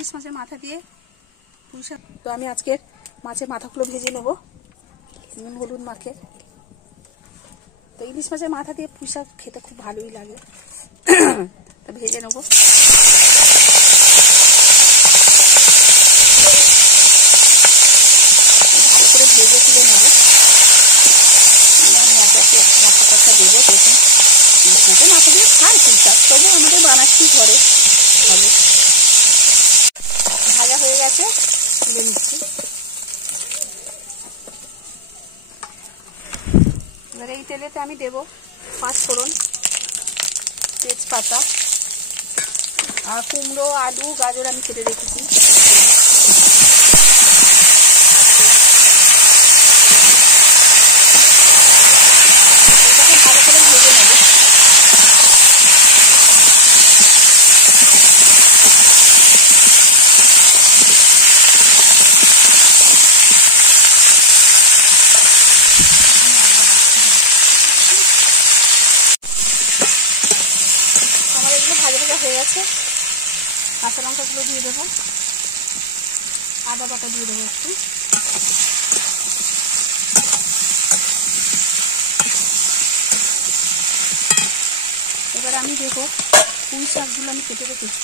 ইলিশ মাছের মাথা দিয়ে পুঁই শাক। তো আমি আজকের মাছের মাথাগুলো ভেজে নেব নুন হলুদ মাখে। তো ইলিশ মাছের মাথা দিয়ে পুঁই শাক খেতে খুব ভালোই লাগে। তো ভেজে নেব। ভালো করে ভেজে তুলে নেব। মাথা দেবো দেখুন। মাথা দিয়ে খাই পুঁই শাক, তবু আমাদের বানাচ্ছি ঘরে হবে। ভাজা হয়ে গেছে, তুলে নিচ্ছি। এবার এই তেলেতে আমি দেবো 5 ফোড়ন, তেজপাতা আর কুমড়ো আলু গাজর আমি কেটে রেখেছি। এটাকে ভালো করে ভেজে নেব। আমার এগুলো ভাজা ভাজা হয়ে গেছে। কাঁচা লঙ্কাগুলো দিয়ে দেবো, আদা বাটা দিয়ে দেবো একটু। এবার আমি দেবো পুঁই শাকগুলো আমি কেটে রেখেছি।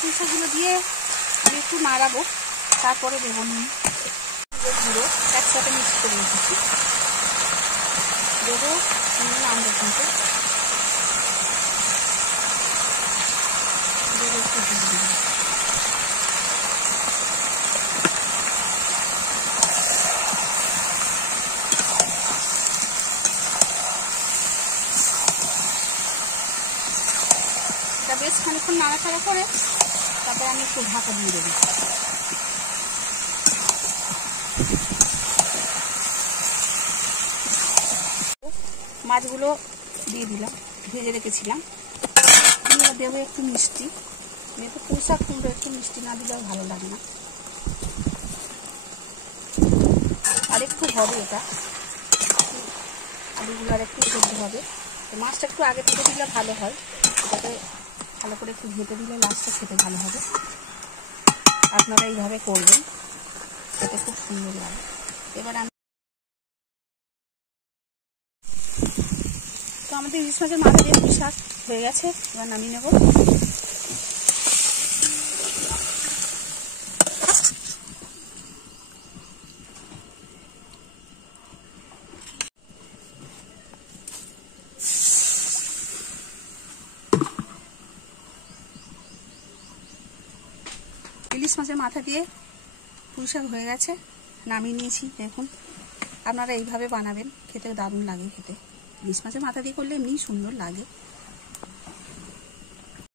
পুঁই শাকগুলো দিয়ে আমি একটু নাড়াবো, তারপরে দেবো নুন গুঁড়ো একসাথে মিক্স করে রেখেছি। দেবো আমরা কিন্তু দেবো একটু দিয়ে এটা বেশ খানিক্ষণ নাড়াচাড়া করে তারপরে আমি একটু ঢাকা দিয়ে দেবো। মাছগুলো দিয়ে দিলাম, ভেজে রেখেছিলাম। দেবো একটু মিষ্টি, যেহেতু পুঁই শাক কুমড়ো একটু মিষ্টি না দিলেও ভালো লাগে না। আর একটু হবে, এটা আলুগুলো আর একটু সেদ্ধ হবে। তো মাছটা একটু আগে থেকে দিলে ভালো হয়, এটাকে ভালো করে একটু ভেজে দিলে মাছটা খেতে ভালো হবে। আপনারা এইভাবে করবেন, খেতে খুব সুন্দর লাগে। এবার আমি তো আমাদের ইলিশ মাছের মাথা দিয়ে পুঁই শাক হয়ে গেছে, এবার নামিয়ে নেব। ইলিশ মাছের মাথা দিয়ে পুঁই শাক হয়ে গেছে, নামিয়ে নিয়েছি। দেখুন আপনারা এইভাবে বানাবেন, খেতে দারুণ লাগে। খেতে ইলিশ মাছের মাথা দিয়ে করলে এমনিই সুন্দর লাগে।